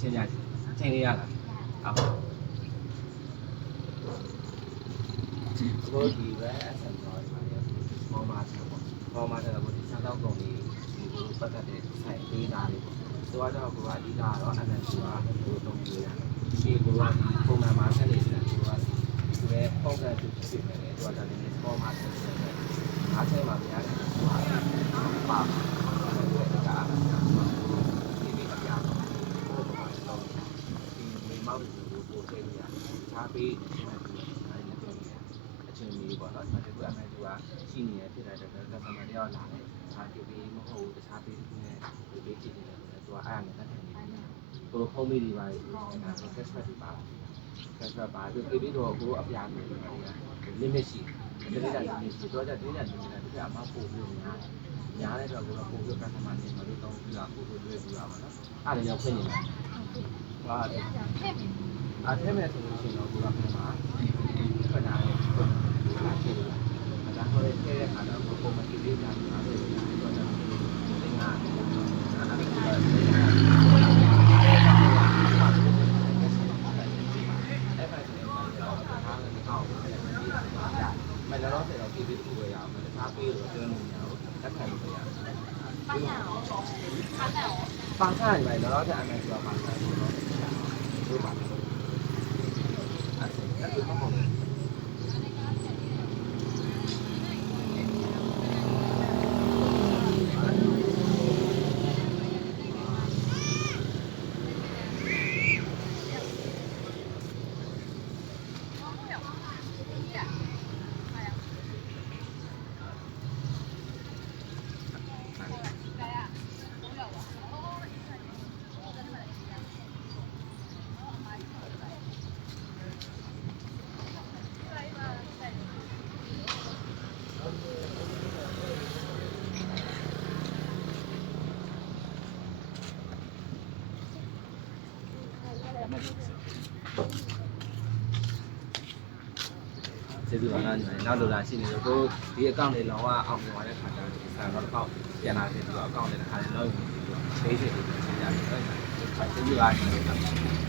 ရှင်းပြချိန်လေးရတာအခုဒီပဲအဆင်တော်ဒီမှာလေပေါ်မှာဆက်ပေါ့ပေါ်မှာဆက်တော့ဒီစားတော့ကုန်လေးဒီကိုပတ်သက်တဲ့ဆိုင်ပေးတာလေးပေါ့ဆိုတော့ကိုကအဓိကတော့ MNC ကကိုတုံးပြရတယ်ဒီကိုကပုံမှန်မှာဆက်နေတယ်ကိုကဒီပဲပုံစံသူဖြစ်နေတယ်သူကလည်းပေါ်မှာဆက်နေတယ်အားချိန်မှာများတယ်ပါမောက်ကိုပို့ချိန်ရချားပေးအချင်းကြီးပေါ့နော်ဒါပေမဲ့အမှန်တူကရှိနေရဖြစ်တဲ့အတွက် customer တွေရောက်လာတယ်ဒါကြည့်ပြီးမဟုတ်တခြားပေးနေတယ်ပေးကြည့်နေတယ်သူကအားနဲ့တက်နေတယ်ကိုဖုန်းမိတွေပါဒါ cashback တွေပါ cashback ပါသူပေးပြီးတော့ကိုအပြားနေတယ် limit ရှိတယ်ဒါလည်း limit ရှိတော့ကြတဲ့နေရာတကယ်အမပို့လို့များတဲ့တော့ကိုပို့ပြီး customer တွေမလို့တောင်းပြီးတာပို့ပြီးတွေ့ပြီးတာပါနော်အားလည်းရောက်ဖြစ်နေတယ်ဟုတ်အထက်မဲ့ဆိုလို့ရှိရင်တော့ကိုကပြန်မှာထွက်လာတယ်လာဖြစ်လို့ဒါဆိုရင်တဲ့အခါတော့ပုံမှန်ကြည့်လေးတာနားလို့ရတယ်တော့တယ်သင်္ကန်းအဲ့ဒါကမလည်းတော့ဆက်တော့ကြည့်ပြီးတွေ့ရအောင်တခြားပေးလို့တွန်းလို့မရဘူးလက်ခံလို့မရတယ်ပါဆိုင်ပဲတော့တဲ့အမှန်ဆိုတာပါဆိုင်လို့တော့ဒီပါအဲ့ဒါမဟုတ်ဘူးကျေးဇူးပါညီမနောက်လိုလာရှိနေလို့ကိုဒီအကောင့်လေးလောကအောင်ပြန်သွားတဲ့ခါကျတော့ဒီဆန်တော့တစ်ခေါက်ပြန်လာတယ်ပြီးတော့အကောင့်လေးတစ်ခါလေးလောက်ယူပြီးတော့ basic တွေပြန်ချိန်ရတယ်ကျေးဇူးပါ